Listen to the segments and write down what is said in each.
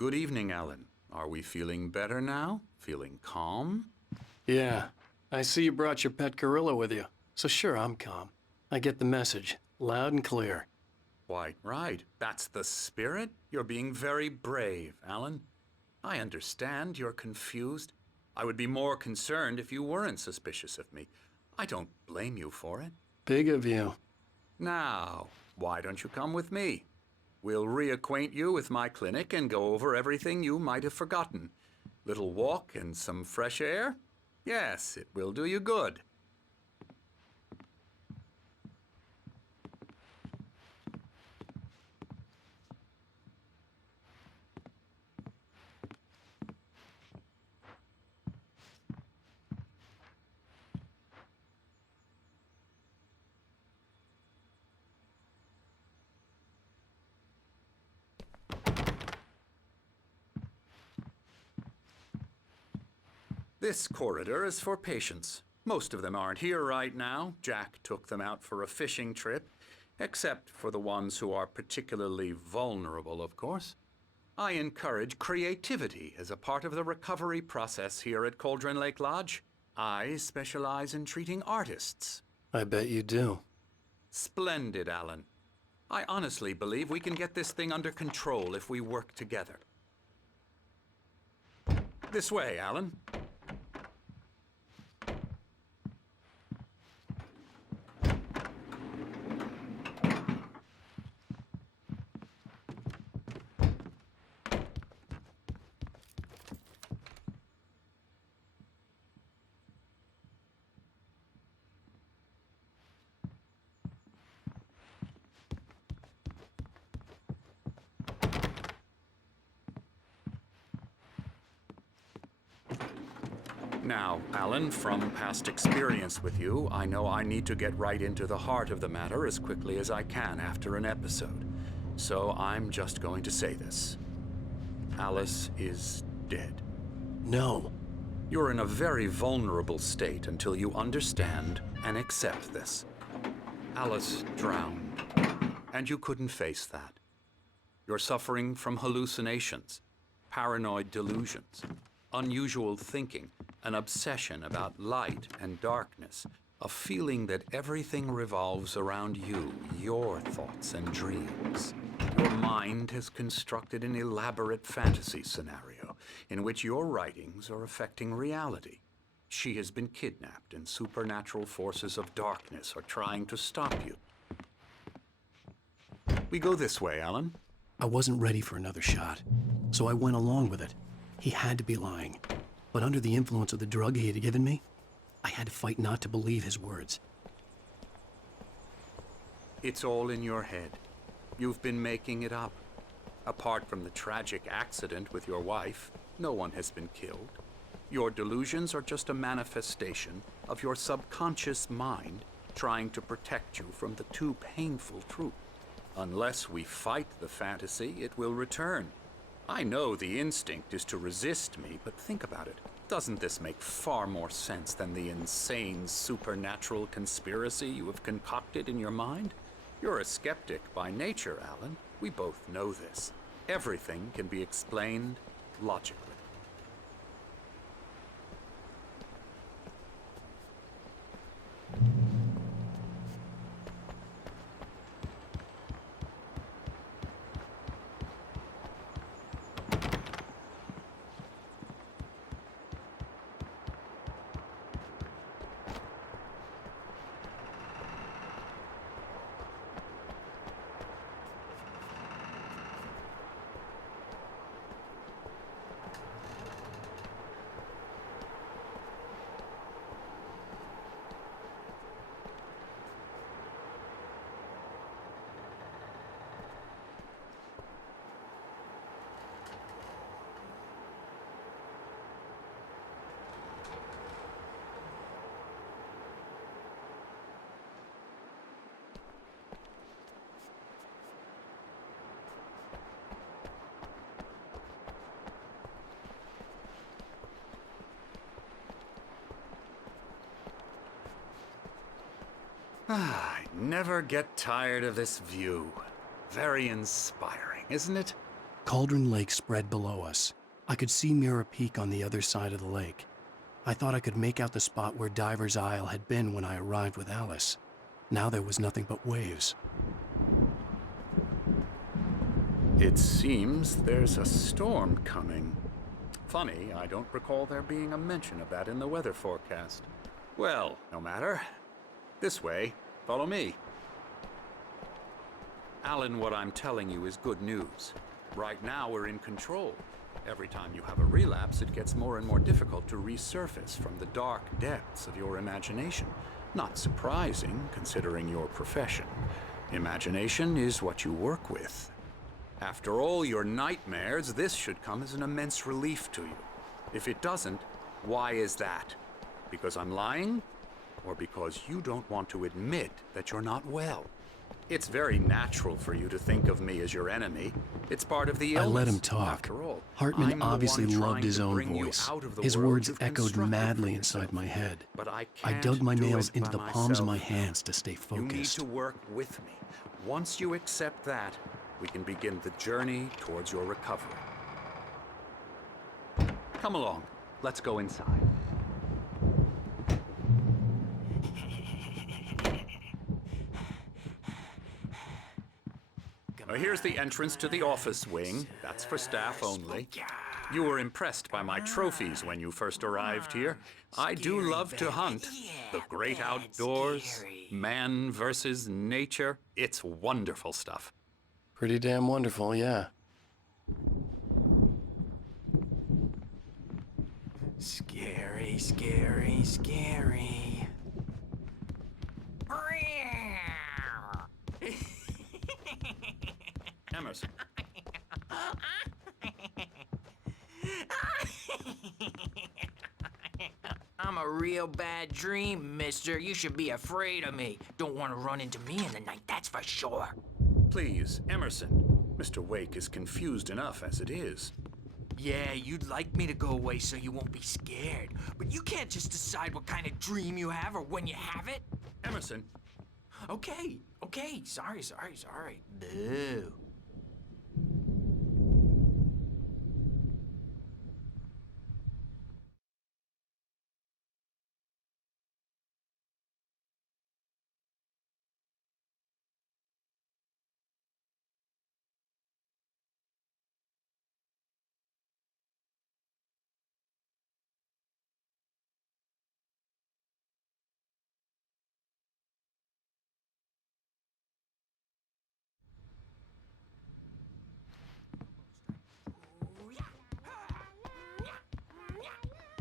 Good evening, Alan. Are we feeling better now? Feeling calm? Yeah. I see you brought your pet gorilla with you. So sure, I'm calm. I get the message. Loud and clear. Quite right. That's the spirit. You're being very brave, Alan. I understand you're confused. I would be more concerned if you weren't suspicious of me. I don't blame you for it. Big of you. Now, why don't you come with me? We'll reacquaint you with my clinic and go over everything you might have forgotten. Little walk and some fresh air? Yes, it will do you good. This corridor is for patients. Most of them aren't here right now. Jack took them out for a fishing trip, except for the ones who are particularly vulnerable, of course. I encourage creativity as a part of the recovery process here at Cauldron Lake Lodge. I specialize in treating artists. I bet you do. Splendid, Alan. I honestly believe we can get this thing under control if we work together. This way, Alan. Now, Alan, from past experience with you, I know I need to get right into the heart of the matter as quickly as I can after an episode. So I'm just going to say this. Alice is dead. No. You're in a very vulnerable state until you understand and accept this. Alice drowned, and you couldn't face that. You're suffering from hallucinations, paranoid delusions, unusual thinking, an obsession about light and darkness, a feeling that everything revolves around you, your thoughts and dreams. Your mind has constructed an elaborate fantasy scenario in which your writings are affecting reality. She has been kidnapped and supernatural forces of darkness are trying to stop you. We go this way, Alan. I wasn't ready for another shot, so I went along with it. He had to be lying. But under the influence of the drug he had given me, I had to fight not to believe his words. It's all in your head. You've been making it up. Apart from the tragic accident with your wife, no one has been killed. Your delusions are just a manifestation of your subconscious mind trying to protect you from the too painful truth. Unless we fight the fantasy, it will return. I know the instinct is to resist me, but think about it. Doesn't this make far more sense than the insane supernatural conspiracy you have concocted in your mind? You're a skeptic by nature, Alan. We both know this. Everything can be explained logically. I never get tired of this view. Very inspiring, isn't it? Cauldron Lake spread below us. I could see Mirror Peak on the other side of the lake. I thought I could make out the spot where Diver's Isle had been when I arrived with Alice. Now there was nothing but waves. It seems there's a storm coming. Funny, I don't recall there being a mention of that in the weather forecast. Well, no matter. This way. Follow me. Alan, what I'm telling you is good news. Right now, we're in control. Every time you have a relapse, it gets more and more difficult to resurface from the dark depths of your imagination. Not surprising, considering your profession. Imagination is what you work with. After all your nightmares, this should come as an immense relief to you. If it doesn't, why is that? Because I'm lying? Or because you don't want to admit that you're not well? It's very natural for you to think of me as your enemy. It's part of the illness. I let him talk. After all, Hartman I'm the obviously one loved trying his to own bring you voice. out of the His world words you've echoed constructed madly for inside yourself. my head. But I I can't dug my do nails it into by the palms of my myself. hands to stay You need focused. to work with me. Once you accept that, we can begin the journey towards your recovery. Come along. Let's go inside. Here's the entrance to the office wing. That's for staff only. You were impressed by my trophies when you first arrived here. I do love to hunt. The great outdoors, man versus nature. It's wonderful stuff. Pretty damn wonderful, yeah. Scary, scary, scary. Emerson. I'm a real bad dream, mister. You should be afraid of me. Don't want to run into me in the night, that's for sure. Please, Emerson. Mr. Wake is confused enough as it is. Yeah, you'd like me to go away so you won't be scared. But you can't just decide what kind of dream you have or when you have it. Emerson, Okay, sorry. Boo.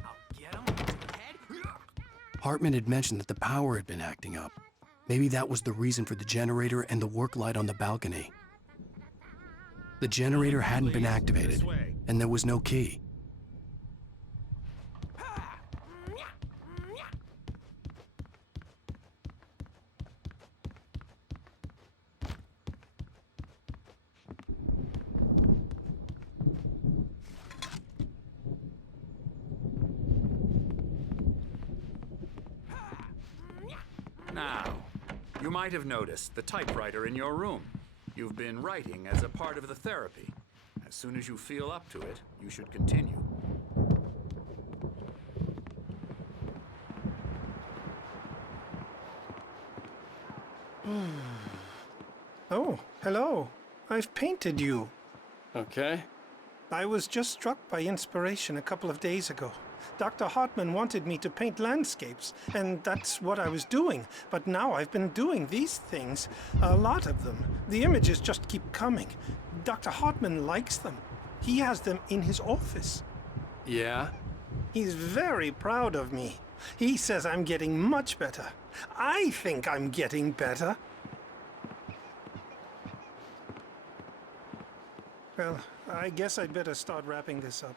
I'll get him to the head. Hartman had mentioned that the power had been acting up. Maybe that was the reason for the generator and the work light on the balcony. The generator hadn't been activated, and there was no key. now, you might have noticed the typewriter in your room. You've been writing as a part of the therapy. As soon as you feel up to it, you should continue. Oh, hello. I've painted you. Okay. I was just struck by inspiration a couple of days ago. Dr. Hartman wanted me to paint landscapes, and that's what I was doing. But now I've been doing these things, a lot of them. The images just keep coming. Dr. Hartman likes them. He has them in his office. Yeah? He's very proud of me. He says I'm getting much better. I think I'm getting better. Well, I guess I'd better start wrapping this up.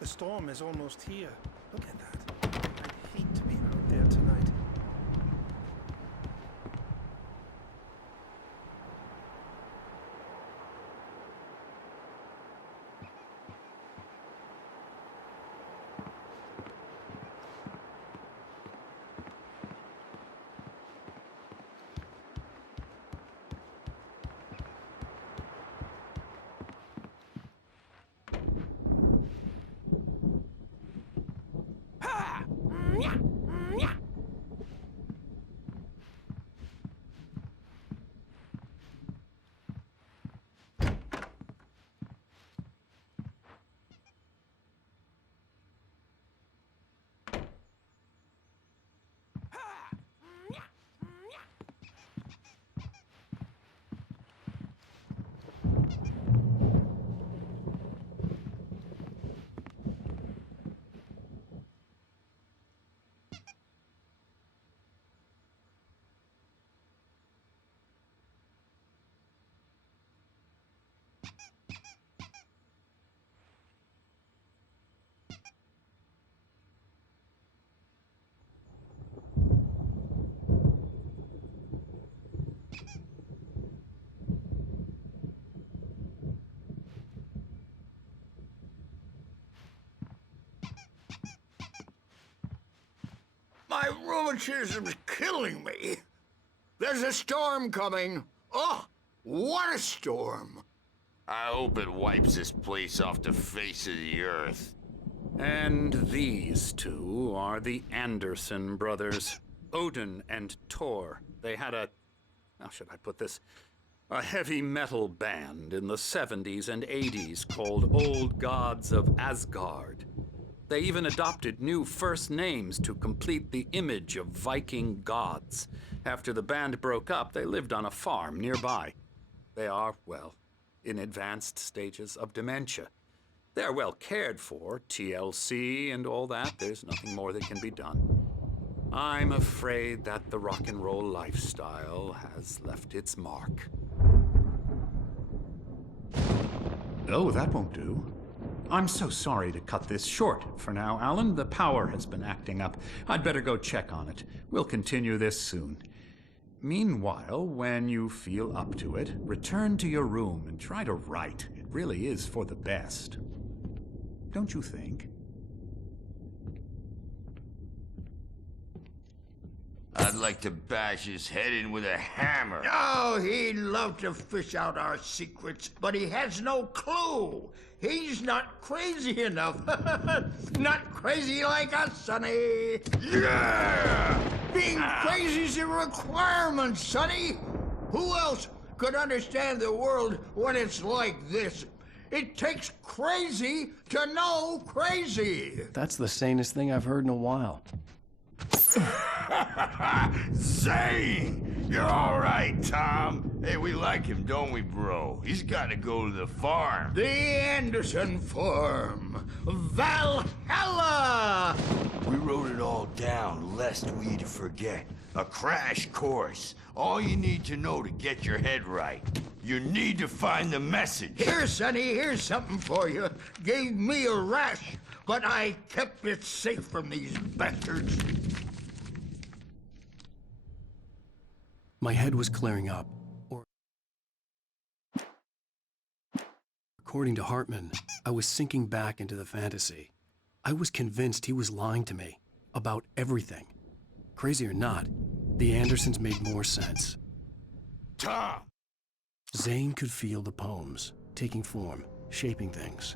The storm is almost here. Look at that. I'd hate to be out there tonight. My rheumatism's killing me. There's a storm coming. Oh, what a storm. I hope it wipes this place off the face of the earth. And these two are the Anderson brothers, Odin and Thor. They had how should I put this? A heavy metal band in the 70s and 80s called Old Gods of Asgard. They even adopted new first names to complete the image of Viking gods. After the band broke up, they lived on a farm nearby. They are, well, in advanced stages of dementia. They're well cared for, TLC and all that. There's nothing more that can be done. I'm afraid that the rock and roll lifestyle has left its mark. Oh, that won't do. I'm so sorry to cut this short for now, Alan. The power has been acting up. I'd better go check on it. We'll continue this soon. Meanwhile, when you feel up to it, return to your room and try to write. It really is for the best. Don't you think? I'd like to bash his head in with a hammer. Oh, he'd love to fish out our secrets, but he has no clue. He's not crazy enough. Not crazy like us, Sonny. Yeah! Being crazy's a requirement, Sonny. Who else could understand the world when it's like this? It takes crazy to know crazy. That's the sanest thing I've heard in a while. Zane! You're all right, Tom. Hey, we like him, don't we, bro? He's got to go to the farm. The Anderson Farm. Valhalla! We wrote it all down, lest we'd forget. A crash course. All you need to know to get your head right. You need to find the message. Here, Sonny, here's something for you. Gave me a rash, but I kept it safe from these bastards. My head was clearing up. According to Hartman, I was sinking back into the fantasy. I was convinced he was lying to me about everything. Crazy or not, the Andersons made more sense. Tom! Zane could feel the poems, taking form, shaping things.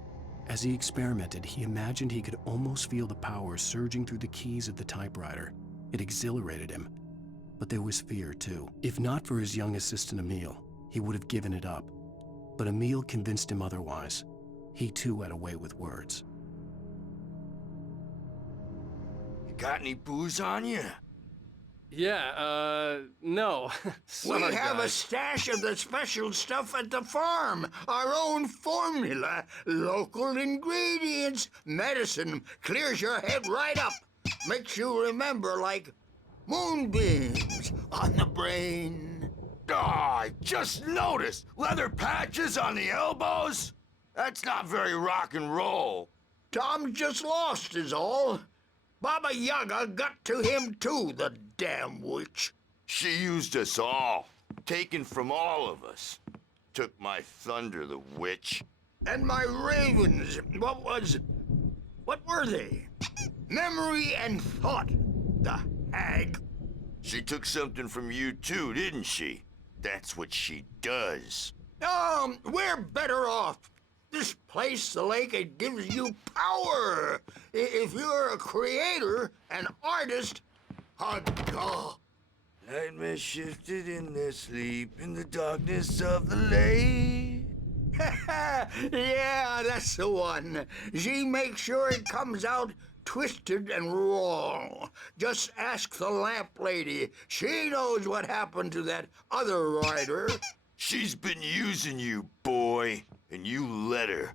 As he experimented, he imagined he could almost feel the power surging through the keys of the typewriter. It exhilarated him. But there was fear, too. If not for his young assistant Emil, he would have given it up. But Emil convinced him otherwise. He, too, had a way with words. You got any booze on you? Yeah, no. Sorry, We have a guys. stash of the special stuff at the farm. Our own formula. Local ingredients. Medicine. Clears your head right up. Makes you remember like moonbeams on the brain. Oh, I just noticed. Leather patches on the elbows? That's not very rock and roll. Tom just lost is all. Baba Yaga got to him too, the damn witch. She used us all. Taken from all of us. Took my thunder, the witch. And my ravens, what were they? Memory and thought, the hag. She took something from you too, didn't she? That's what she does. We're better off. This place, the lake, it gives you power. If you're a creator, an artist, God. Nightmare shifted in their sleep in the darkness of the lake. Yeah, that's the one. She makes sure it comes out twisted and wrong. Just ask the lamp lady. She knows what happened to that other writer. She's been using you, boy, and you let her.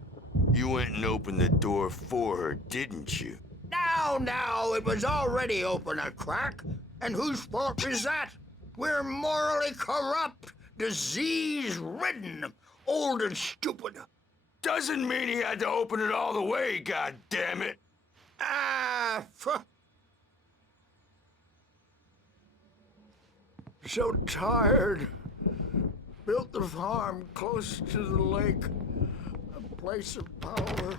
You went and opened the door for her, didn't you? Now, it was already open a crack. And whose fault is that? We're morally corrupt, disease-ridden, old and stupid. Doesn't mean he had to open it all the way, goddammit. So tired. Built the farm close to the lake. A place of power.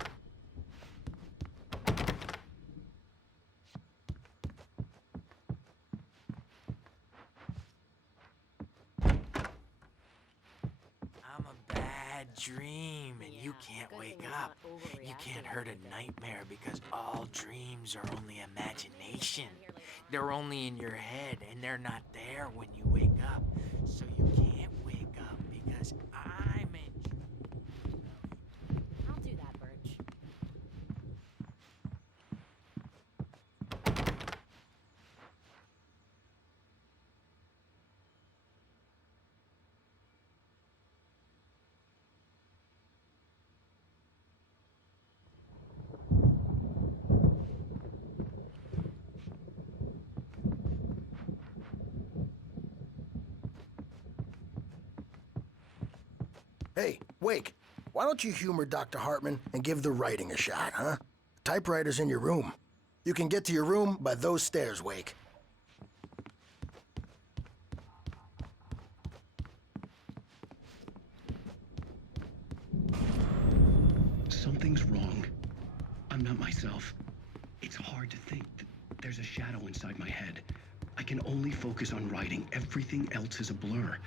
dream and you can't wake up. You can't hurt a nightmare because all dreams are only imagination. They're only in your head and they're not there when you wake up. So you can't wake up because I'm in. I'll do that, Birch. Hey, Wake, why don't you humor Dr. Hartman and give the writing a shot, huh? Typewriter's in your room. You can get to your room by those stairs, Wake. Something's wrong. I'm not myself. It's hard to think that there's a shadow inside my head. I can only focus on writing. Everything else is a blur.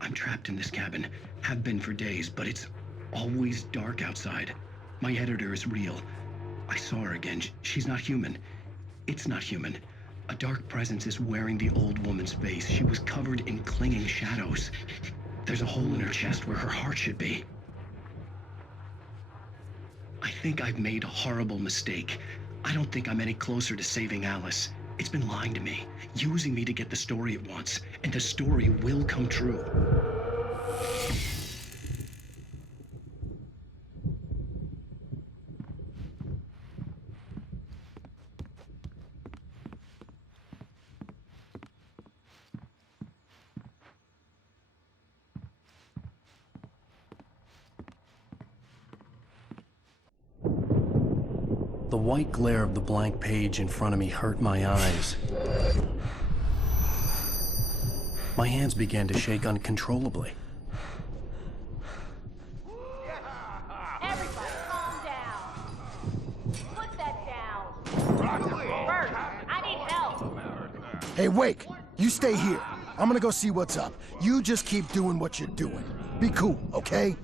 I'm trapped in this cabin, have been for days, but it's always dark outside. My editor is real. I saw her again. She's not human. It's not human. A dark presence is wearing the old woman's face. She was covered in clinging shadows. There's a hole in her chest where her heart should be. I think I've made a horrible mistake. I don't think I'm any closer to saving Alice. It's been lying to me, using me to get the story it wants, and the story will come true. The white glare of the blank page in front of me hurt my eyes. My hands began to shake uncontrollably. Everybody, calm down. Put that down. Bert, I need help. Hey, Wake, you stay here. I'm gonna go see what's up. You just keep doing what you're doing. Be cool, okay?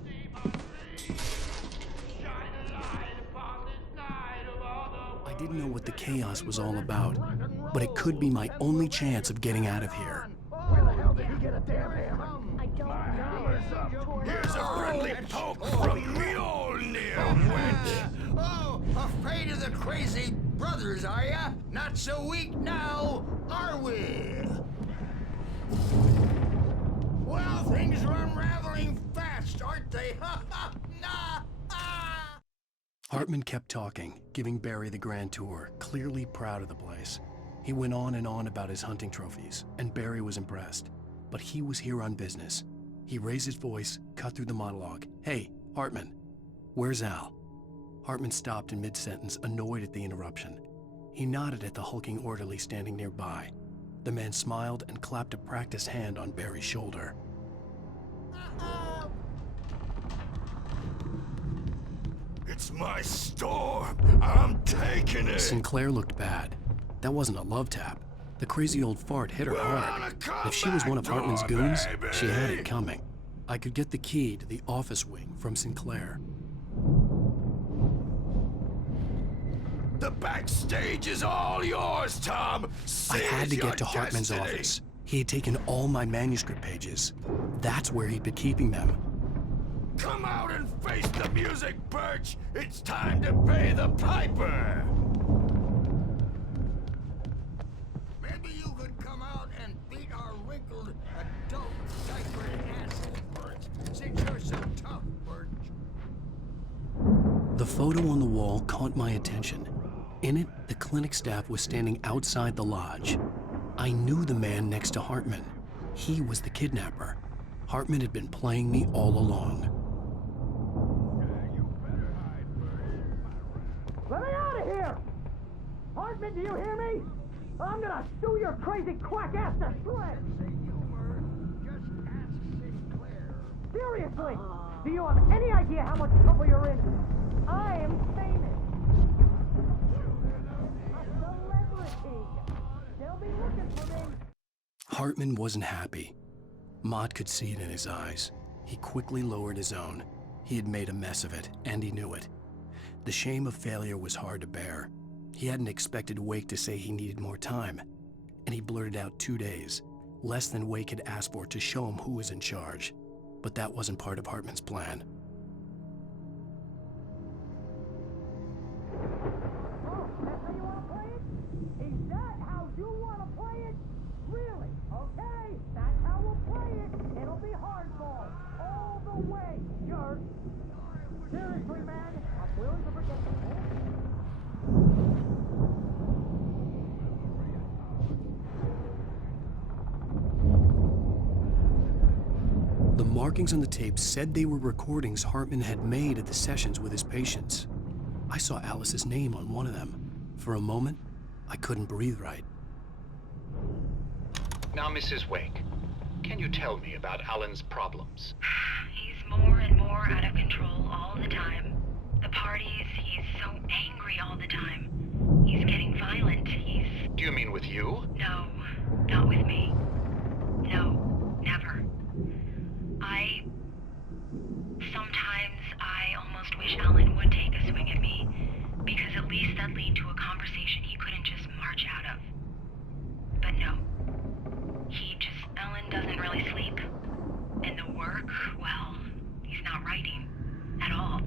I didn't know what the chaos was all about, but it could be my only chance of getting out of here. Where the hell did he get a damn hammer? I don't know. Here's a friendly poke from Mjolnir, wench. Oh, afraid of the crazy brothers, are ya? Not so weak now, are we? Well, things are unraveling fast, aren't they? Ha ha! Nah! Ah! Hartman kept talking, giving Barry the grand tour, clearly proud of the place. He went on and on about his hunting trophies, and Barry was impressed. But he was here on business. He raised his voice, cut through the monologue. Hey, Hartman, where's Al? Hartman stopped in mid-sentence, annoyed at the interruption. He nodded at the hulking orderly standing nearby. The man smiled and clapped a practiced hand on Barry's shoulder. It's my storm. I'm taking it. Sinclair looked bad. That wasn't a love tap. The crazy old fart hit her hard. If she was one of Hartman's goons, she had it coming. I could get the key to the office wing from Sinclair. The backstage is all yours, Tom. I had to Seize your get to Hartman's destiny. office. He had taken all my manuscript pages. That's where he'd been keeping them. Come out and face the music, Birch. It's time to pay the piper. Maybe you could come out and beat our wrinkled adult diapered asses, Birch, since you're so tough, Birch. The photo on the wall caught my attention. In it, the clinic staff was standing outside the lodge. I knew the man next to Hartman. He was the kidnapper. Hartman had been playing me all along. Let me out of here! Hartman, do you hear me? I'm gonna sue your crazy quack ass to shreds! Seriously! Do you have any idea how much trouble you're in? I am famous! A celebrity! They'll be looking for me! Hartman wasn't happy. Mott could see it in his eyes. He quickly lowered his own. He had made a mess of it, and he knew it. The shame of failure was hard to bear. He hadn't expected Wake to say he needed more time, and he blurted out 2 days, less than Wake had asked for, to show him who was in charge. But that wasn't part of Hartman's plan. Oh, that's how you want to play it? Is that how you want to play it? Really? Okay, that's how we'll play it. It'll be hardball all the way, jerk. Seriously, man, I'm willing to forget the The markings on the tape said they were recordings Hartman had made at the sessions with his patients. I saw Alice's name on one of them. For a moment, I couldn't breathe right. Now, Mrs. Wake, can you tell me about Alan's problems? He's more and more out of control all the time. The parties, he's so angry all the time. He's getting violent. Do you mean with you? No, not with me. No, never. Sometimes I almost wish Alan would take a swing at me, because at least that'd lead to a conversation he couldn't just march out of. But no. Alan doesn't really sleep. And the work, well, he's not writing at all.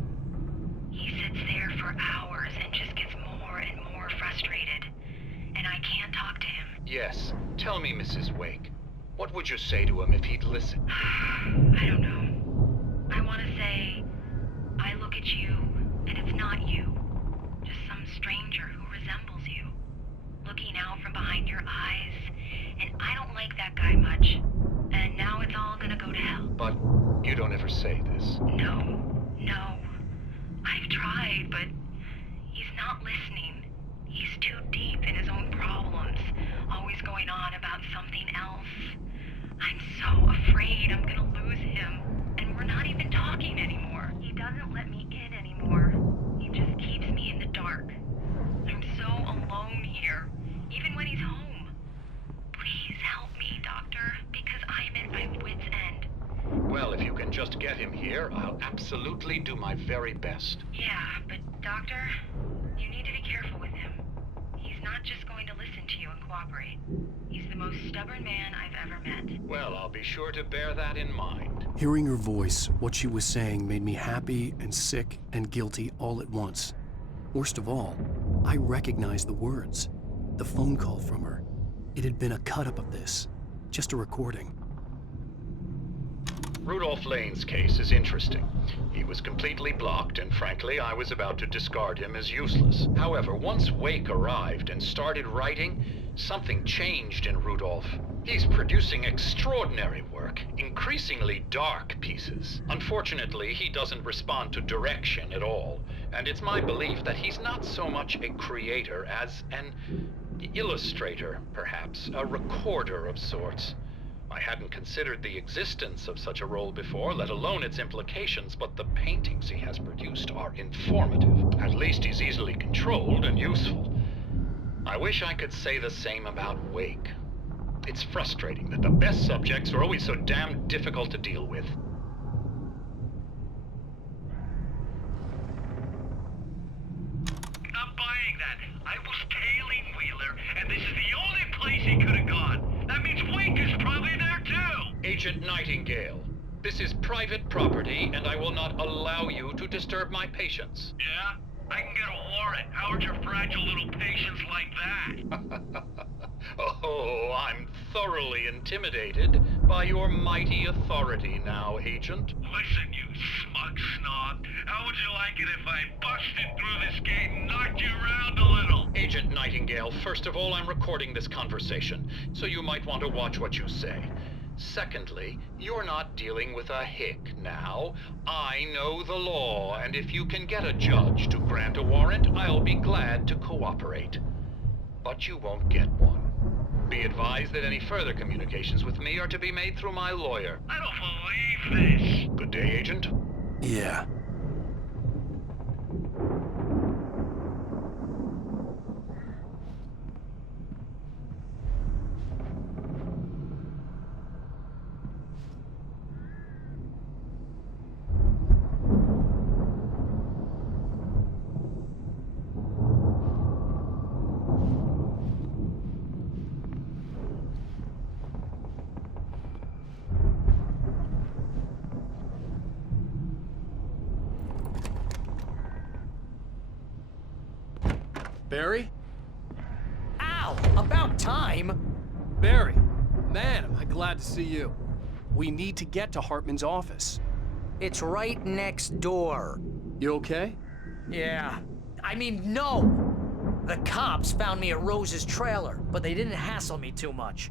He sits there for hours and just gets more and more frustrated. And I can't talk to him. Yes. Tell me, Mrs. Wake. What would you say to him if he'd listen? I don't know. I want to say, I look at you, and it's not you. Just some stranger who resembles you. Looking out from behind your eyes, and I don't like that guy much. And now it's all gonna go to hell. But you don't ever say this. No. I've tried, but he's not listening. He's too deep in his own problems, always going on about something else. I'm so afraid I'm gonna lose him, and we're not even talking anymore. He doesn't let me in anymore. He just keeps me in the dark. I'm so alone here, even when he's home. Please help me, Doctor, because I'm at my wit's end. Well, if you can just get him here, I'll absolutely do my very best. Yeah, but Doctor, you need to be careful with him. He's not just going to listen to you and cooperate. He's the most stubborn man I've ever met. Well, I'll be sure to bear that in mind. Hearing her voice, what she was saying made me happy and sick and guilty all at once. Worst of all, I recognized the words. The phone call from her. It had been a cut-up of this. Just a recording. Rudolph Lane's case is interesting. He was completely blocked, and frankly, I was about to discard him as useless. However, once Wake arrived and started writing, something changed in Rudolph. He's producing extraordinary work, increasingly dark pieces. Unfortunately, he doesn't respond to direction at all, and it's my belief that he's not so much a creator as an illustrator, perhaps, a recorder of sorts. I hadn't considered the existence of such a role before, let alone its implications, but the paintings he has produced are informative. At least he's easily controlled and useful. I wish I could say the same about Wake. It's frustrating that the best subjects are always so damn difficult to deal with. Not buying that. I was tailing Wheeler, and this is the only place he could have gone. That means Wake is probably there too! Agent Nightingale, this is private property, and I will not allow you to disturb my patients. Yeah? I can get a warrant. How would your fragile little patients like that? Oh, I'm thoroughly intimidated by your mighty authority now, Agent. Listen, you smug snob. How would you like it if I busted through this gate and knocked you around a little? Agent Nightingale, first of all, I'm recording this conversation, so you might want to watch what you say. Secondly, you're not dealing with a hick now. I know the law, and if you can get a judge to grant a warrant, I'll be glad to cooperate. But you won't get one. Be advised that any further communications with me are to be made through my lawyer. I don't believe this. Good day, Agent. Yeah. Barry? Ow! About time! Barry! Man, am I glad to see you. We need to get to Hartman's office. It's right next door. You okay? Yeah. I mean, no! The cops found me at Rose's trailer, but they didn't hassle me too much.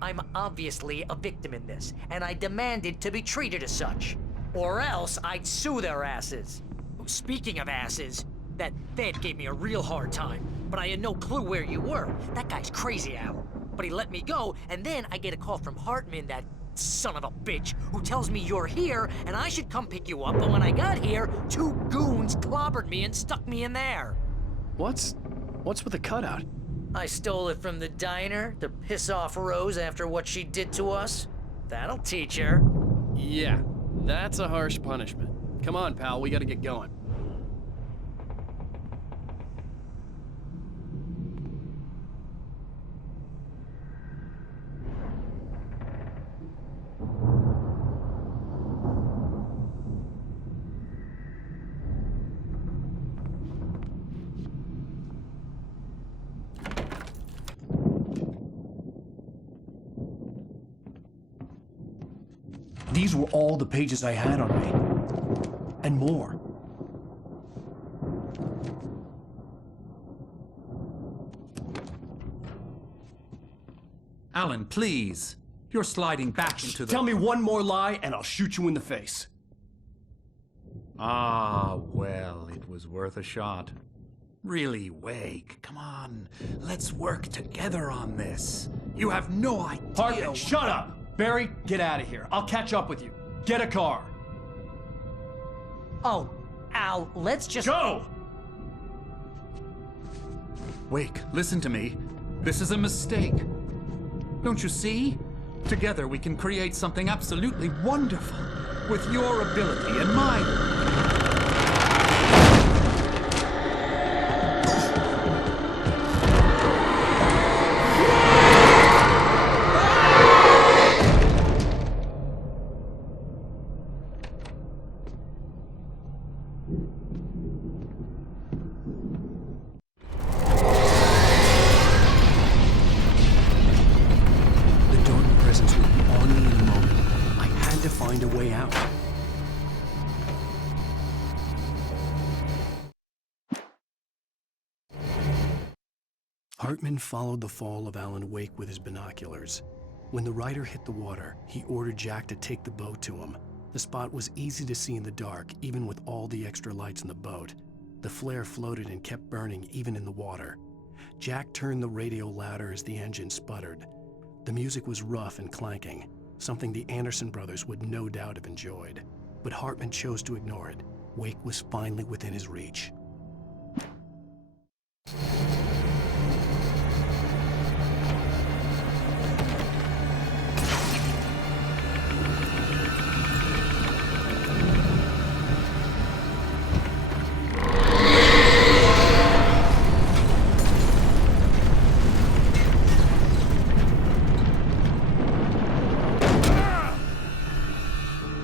I'm obviously a victim in this, and I demanded to be treated as such. Or else I'd sue their asses. Speaking of asses, that Fed gave me a real hard time, but I had no clue where you were. That guy's crazy, Al. But he let me go, and then I get a call from Hartman, that son of a bitch, who tells me you're here and I should come pick you up, but when I got here, 2 goons clobbered me and stuck me in there. What's with the cutout? I stole it from the diner to piss off Rose after what she did to us. That'll teach her. Yeah, that's a harsh punishment. Come on, pal, we gotta get going. These were all the pages I had on me. And more. Alan, please. You're sliding back into the... Tell me one more lie and I'll shoot you in the face. Ah, well, it was worth a shot. Really, Wake, come on. Let's work together on this. You have no idea... Hartman, shut up! Barry, get out of here. I'll catch up with you. Get a car. Oh, Al, let's just... Go! Wake, listen to me. This is a mistake. Don't you see? Together we can create something absolutely wonderful. With your ability and mine. Hartman followed the fall of Alan Wake with his binoculars. When the rider hit the water, he ordered Jack to take the boat to him. The spot was easy to see in the dark, even with all the extra lights in the boat. The flare floated and kept burning even in the water. Jack turned the radio louder as the engine sputtered. The music was rough and clanking, something the Anderson brothers would no doubt have enjoyed. But Hartman chose to ignore it. Wake was finally within his reach.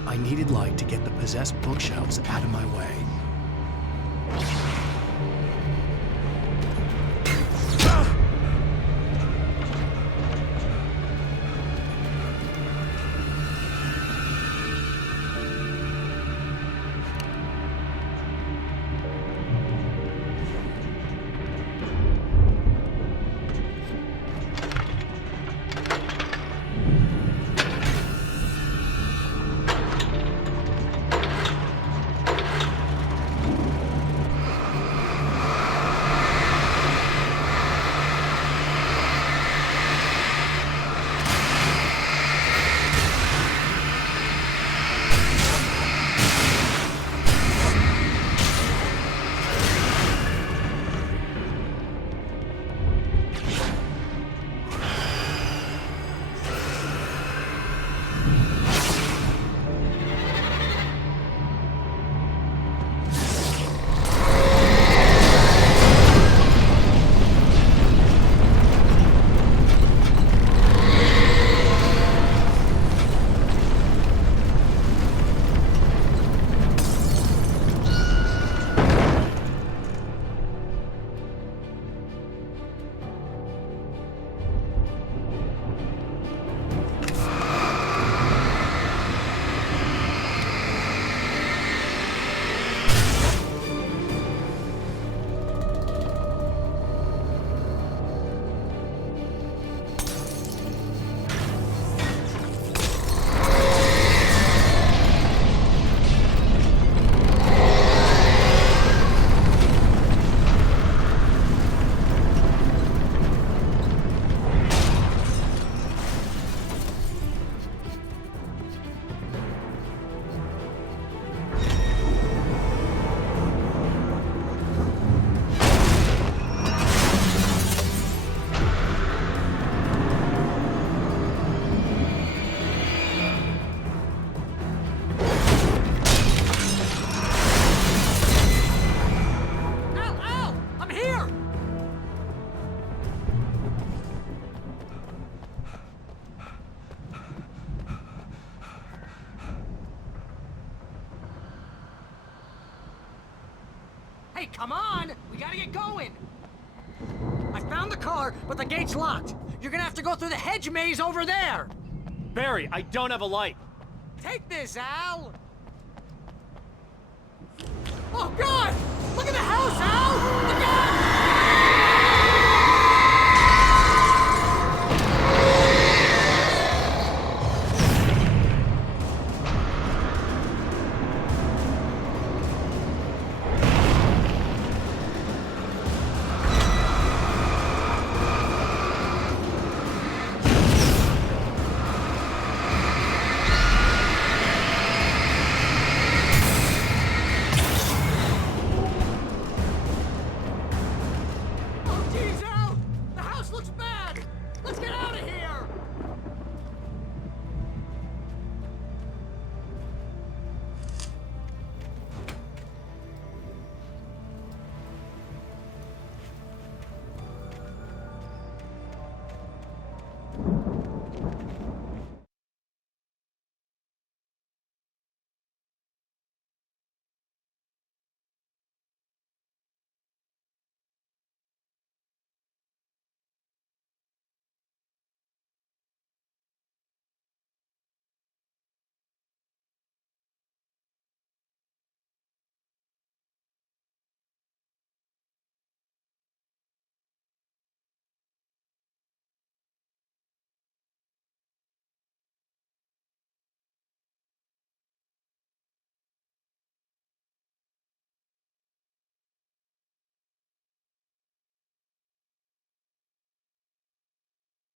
I needed light to get the possessed bookshelves out of my way. Come on! We gotta get going! I found the car, but the gate's locked. You're gonna have to go through the hedge maze over there! Barry, I don't have a light. Take this, Al! Oh, God! Look at the house, Al! Look out! Oh, geez, Al! The house looks bad! Let's get out of here!